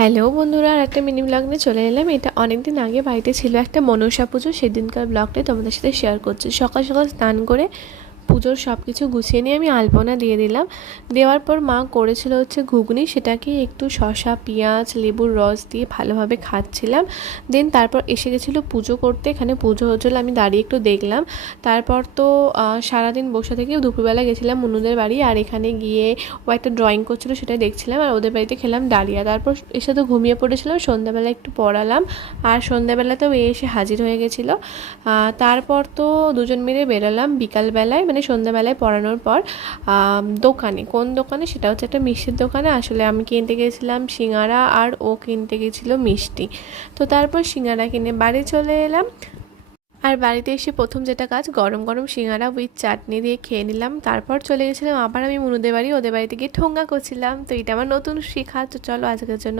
Hello বন্ধুরা, আর একটা mini blog নিয়ে চলে এলাম। এটা অনেক দিন আগে বাড়িতে ছিল একটা মনসা পুজো, সেদিনকার ব্লগটাই তোমাদের সাথে শেয়ার করছি। সকাল সকাল স্নান করে পুজোর সব কিছু গুছিয়ে নিয়ে আমি আলপনা দিয়ে দিলাম। দেওয়ার পর মা করেছিল হচ্ছে ঘুগনি, সেটাকে একটু শসা পেঁয়াজ লেবুর রস দিয়ে ভালোভাবে খাচ্ছিলাম। দেন তারপর এসে গেছিলো পুজো করতে। এখানে পুজো হচ্ছিলো, আমি দাঁড়িয়ে একটু দেখলাম। তারপর তো সারাদিন বসে থেকে দুপুরবেলা গেছিলাম মনুদের বাড়ি, আর এখানে গিয়ে ও একটা ড্রয়িং করছিলো সেটা দেখছিলাম, আর ওদের বাড়িতে খেলাম ডালিয়া। তারপর এসে তো ঘুমিয়ে পড়েছিলাম। সন্ধ্যাবেলা একটু পড়ালাম, আর সন্ধ্যাবেলাতেও এসে হাজির হয়ে গেছিলো। তারপর তো দুজন মিলে বেরোলাম বিকালবেলায়, মানে সন্ধ্যাবেলায় পড়ানোর পর দোকানে। কোন দোকানে? সেটা হচ্ছে একটা মিষ্টির দোকানে। আসলে আমি কিনতে গেছিলাম সিঙ্গারা, আর ও কিনতে গেছিলো মিষ্টি। তো তারপর সিঙ্গারা কিনে বাড়ি চলে এলাম। আর বাড়িতে এসে প্রথম যেটা কাজ, গরম গরম সিঙ্গারা উইথ চাটনি দিয়ে খেয়ে নিলাম। তারপর চলে গেছিলাম আবার আমি মনুদের বাড়ি, ওদের বাড়িতে গিয়ে ঠোঙ্গা করছিলাম। তো এটা আমার নতুন শেখা। তো চলো আজকের জন্য